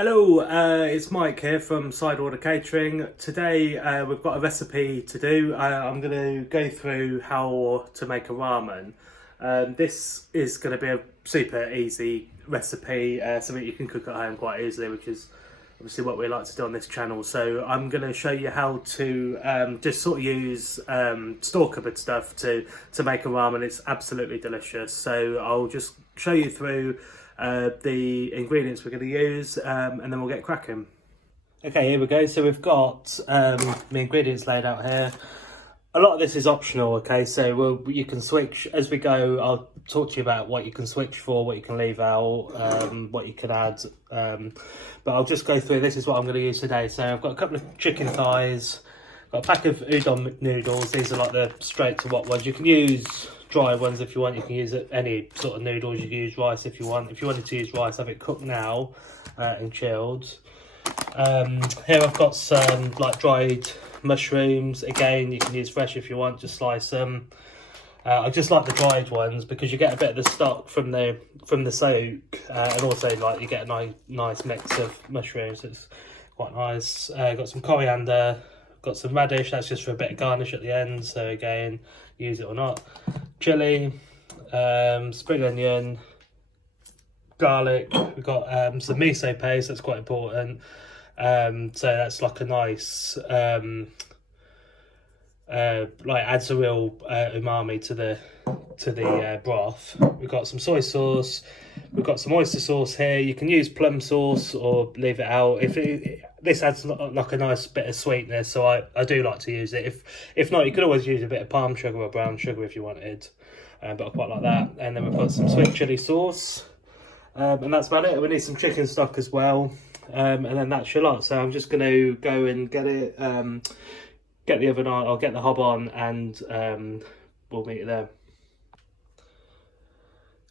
Hello, it's Mike here from Side Order Catering. Today we've got a recipe to do. I'm going to go through how to make a ramen. This is going to be a super easy recipe, something you can cook at home quite easily, which is obviously what we like to do on this channel. So I'm going to show you how to just sort of use store cupboard stuff to make a ramen. It's absolutely delicious. So I'll just show you through the ingredients we're going to use, and then we'll get cracking. Okay, here we go. So we've got the ingredients laid out here. A lot of this is optional, okay, so you can switch as we go. I'll talk to you about what you can switch for, what you can leave out, what you can add, but I'll just go through. This is what I'm going to use today. So I've got a couple of chicken thighs, got a pack of udon noodles. These are like the straight to wok ones. You can use dry ones if you want. You can use any sort of noodles. You can use rice if you want. If you wanted to use rice, have it cooked now and chilled. Here I've got some like dried mushrooms. Again, you can use fresh if you want. Just slice them. I just like the dried ones because you get a bit of the stock from the soak, and also like you get a nice mix of mushrooms. It's quite nice. Got some coriander. Got some radish. That's just for a bit of garnish at the end. So again, use it or not. Chilli, spring onion, garlic. We've got some miso paste. That's quite important. So that's like a nice like adds a real umami to the broth. We've got some soy sauce. We've got some oyster sauce here. You can use plum sauce or leave it out. This adds like a nice bit of sweetness, so I do like to use it. If not, you could always use a bit of palm sugar or brown sugar if you wanted, but I quite like that. And then we've got some sweet chili sauce, and that's about it. We need some chicken stock as well, and then that's your lot. So I'm just going to go and get it, get the oven on, I'll get the hob on, and we'll meet you there.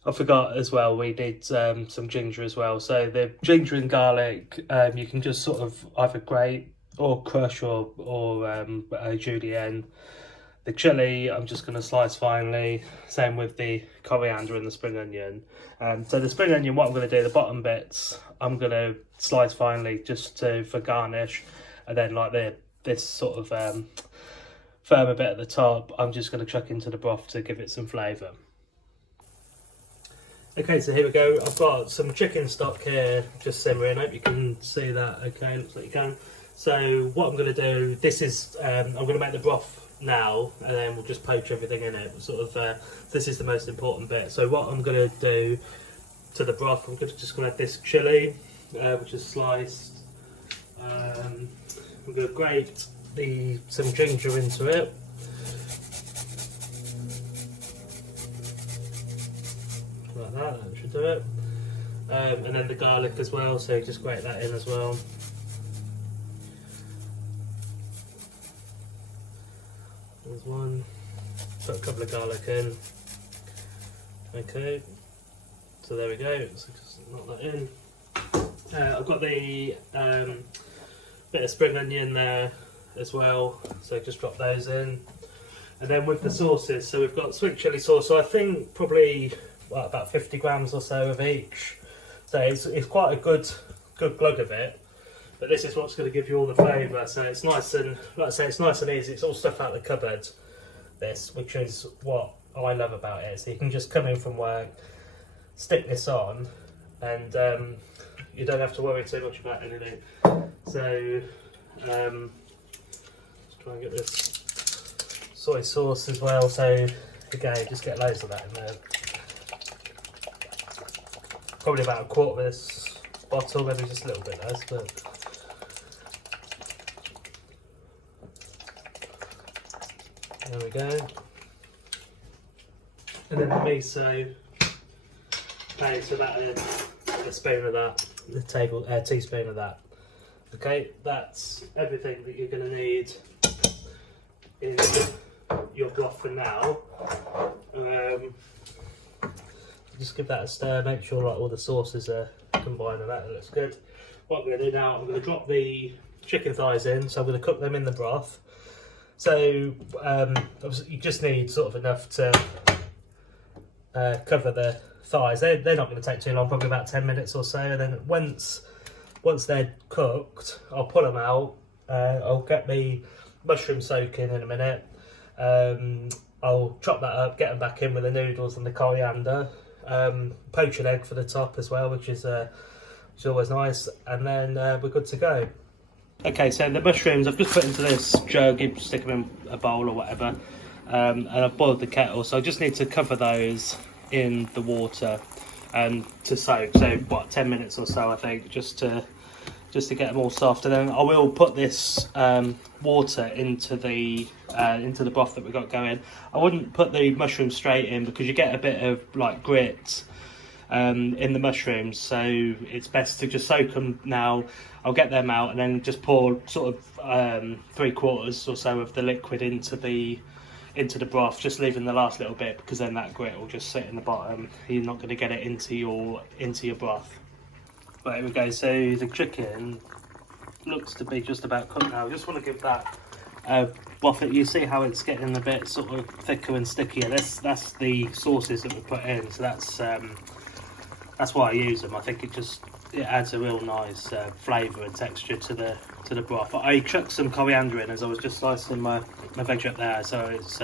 I forgot as well, we need some ginger as well. So the ginger and garlic, you can just sort of either grate or crush or julienne. The chilli, I'm just going to slice finely. Same with the coriander and the spring onion. So the spring onion, what I'm going to do, the bottom bits, I'm going to slice finely just for garnish. And then like this sort of firmer bit at the top, I'm just going to chuck into the broth to give it some flavour. Okay, so here we go. I've got some chicken stock here just simmering. I hope you can see that. Okay, looks like you can. So what I'm going to do, this is, I'm going to make the broth now, and then we'll just poach everything in it. Sort of, this is the most important bit. So what I'm going to do to the broth, I'm just going to add this chilli, which is sliced. I'm going to grate some ginger into it. Like that should do it. And then the garlic as well, so just grate that in as well. There's one. Put a couple of garlic in. Okay, so there we go. So just knock that in. I've got the bit of spring onion there as well, so just drop those in. And then with the sauces, so we've got sweet chili sauce, so I think probably about 50 grams or so of each. So it's quite a good glug of it, but this is what's going to give you all the flavour. So it's nice and, like I say, it's nice and easy. It's all stuff out of the cupboard, this, which is what I love about it. So you can just come in from work, stick this on, and you don't have to worry too much about anything. So let's try and get this soy sauce as well. So again, just get loads of that in there. Probably about a quarter of this bottle, maybe just a little bit less, but there we go. And then the miso, okay, so about a spoon of that, a teaspoon of that. Okay, that's everything that you're going to need in your broth for now. Just give that a stir, make sure like all the sauces are combined and that looks good. What I'm going to do now, I'm going to drop the chicken thighs in, so I'm going to cook them in the broth. So obviously you just need sort of enough to cover the thighs. They're not going to take too long, probably about 10 minutes or so. And then once once they're cooked, I'll pull them out. I'll get the mushroom soaking in a minute. I'll chop that up, get them back in with the noodles and the coriander. Poach an egg for the top as well, which is always nice. And then we're good to go. Okay, so the mushrooms I've just put into this jug. You stick them in a bowl or whatever. And I've boiled the kettle, so I just need to cover those in the water to soak. So what, 10 minutes or so, I think, just to get them all soft. And then I will put this water into the broth that we got going. I wouldn't put the mushrooms straight in because you get a bit of like grit in the mushrooms, so it's best to just soak them now. I'll get them out and then just pour sort of 3/4 or so of the liquid into the broth, just leaving the last little bit because then that grit will just sit in the bottom. You're not going to get it into your broth. Right, here we go. So the chicken looks to be just about cooked now. I just want to give that broth. You see how it's getting a bit sort of thicker and stickier. That's the sauces that we put in. So that's why I use them. I think it adds a real nice flavour and texture to the broth. I chucked some coriander in as I was just slicing my veg up there, so it's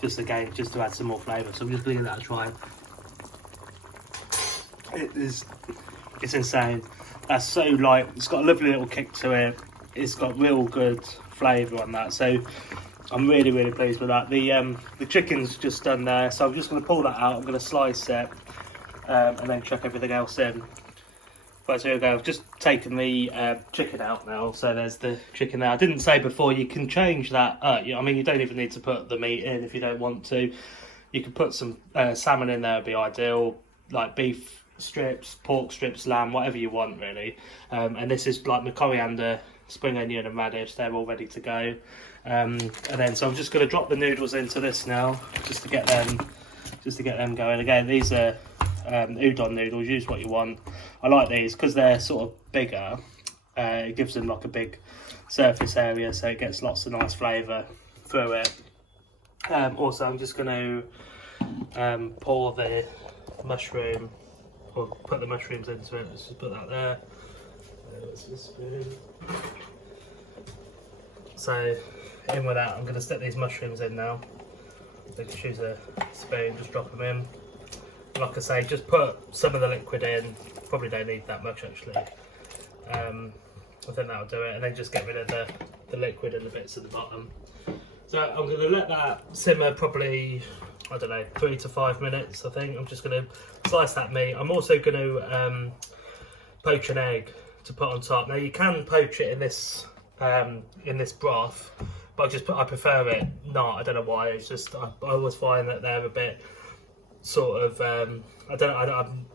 just to add some more flavour. So I'm just going to give that a try. It's insane. That's so light. It's got a lovely little kick to it. It's got real good flavour on that. So I'm really, really pleased with that. The chicken's just done there, so I'm just going to pull that out. I'm going to slice it and then chuck everything else in. Right, so here we go. I've just taken the chicken out now, so there's the chicken there. I didn't say before, you can change that. I mean, you don't even need to put the meat in if you don't want to. You could put some salmon in there, would be ideal, like beef strips, pork strips, lamb, whatever you want, really. And this is like my coriander, spring onion and radish. They're all ready to go. And then, so I'm just going to drop the noodles into this now, just to get them going. Again, these are udon noodles. Use what you want. I like these because they're sort of bigger. It gives them like a big surface area, so it gets lots of nice flavour through it. Also, I'm just going to pour the mushroom, or put the mushrooms into it. Let's just put that there. What's this spoon? So in with that, I'm going to stick these mushrooms in now. So just use a spoon, just drop them in. Like I say, just put some of the liquid in. Probably don't need that much actually. I think that'll do it, and then just get rid of the liquid and the bits at the bottom. So I'm going to let that simmer probably, I don't know, 3 to 5 minutes. I think I'm just going to slice that meat. I'm also going to poach an egg to put on top. Now you can poach it in this broth, but I prefer it not. I don't know why. It's just I always find that they're a bit sort of I'm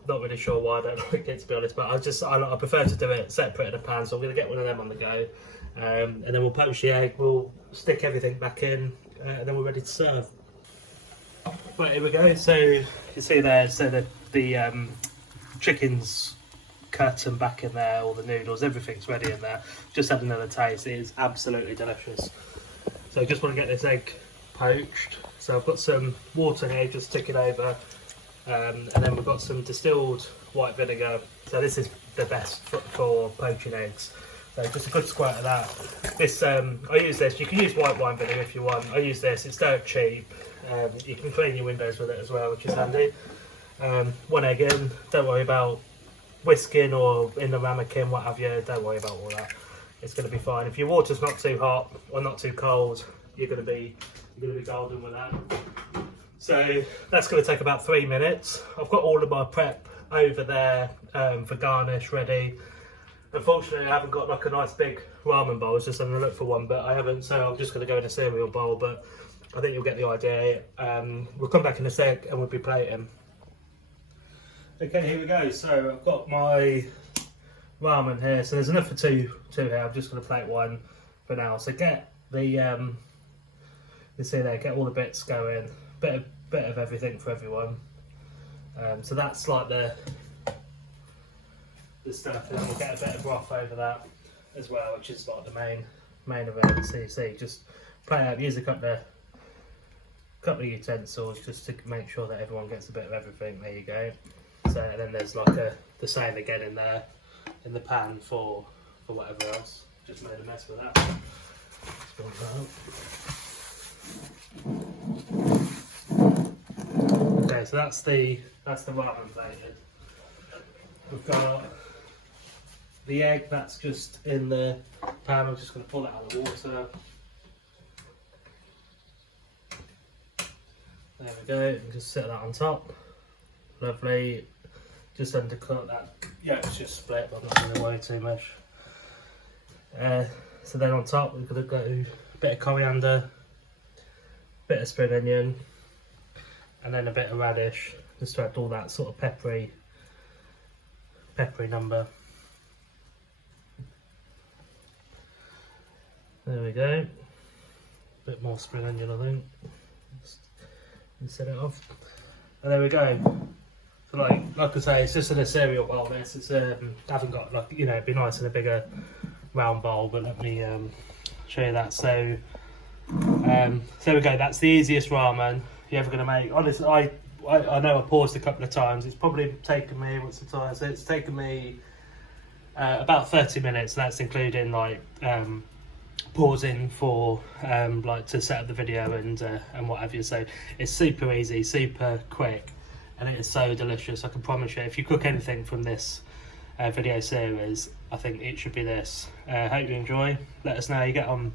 not really sure why I don't like it, to be honest, but I prefer to do it separate in a pan. So I'm going to get one of them on the go, and then we'll poach the egg, we'll stick everything back in, and then we're ready to serve. Right, here we go. So you see there, so the chicken's cut and back in there, all the noodles, everything's ready in there. Just had another taste. It is absolutely delicious. So I just want to get this egg poached. So I've got some water here just ticking over, and then we've got some distilled white vinegar. So this is the best for poaching eggs. So just a good squirt of that. This I use this. You can use white wine vinegar if you want. I use this. It's dirt cheap. You can clean your windows with it as well, which is handy. 1 egg in. Don't worry about whisking or in the ramekin, what have you. Don't worry about all that. It's going to be fine. If your water's not too hot or not too cold, you're going to be golden with that. So that's going to take about 3 minutes. I've got all of my prep over there for garnish ready. Unfortunately, I haven't got like a nice big ramen bowl. I was just having a look for one, but I haven't, so I'm just going to go in a cereal bowl, but I think you'll get the idea. We'll come back in a sec and we'll be plating. Okay, here we go. So I've got my ramen here. So there's enough for two here. I'm just going to plate one for now. So get the you see there, get all the bits going. Bit of everything for everyone. So that's like the stuff, and then we'll get a bit of broth over that as well, which is like the main event. So you see, just plate out. Use a couple of utensils just to make sure that everyone gets a bit of everything. There you go. So and then there's like the same again in there. in the pan for whatever else. Just made a mess with that. Spill that out. Okay, so that's the ramen plated. We've got the egg that's just in the pan. I'm just going to pull it out of the water. There we go, and just set that on top. Lovely. Just undercut that. Yeah, it's just split, but I'm not going to worry too much. So then on top, we're going to go a bit of coriander, bit of spring onion, and then a bit of radish, just to add all that sort of peppery number. There we go. A bit more spring onion, I think. Just set it off, and there we go. So like I say, it's just in a cereal bowl. This it's I haven't got, like, you know, it'd be nice in a bigger round bowl, but let me show you that. So there we go. That's the easiest ramen you're ever going to make. Honestly, I know I paused a couple of times. It's probably taken me, what's the time? So it's taken me about 30 minutes. That's including like pausing for like to set up the video and what have you. So it's super easy, super quick, and it is so delicious. I can promise you, if you cook anything from this video series, I think it should be this. Hope you enjoy. Let us know how you get on.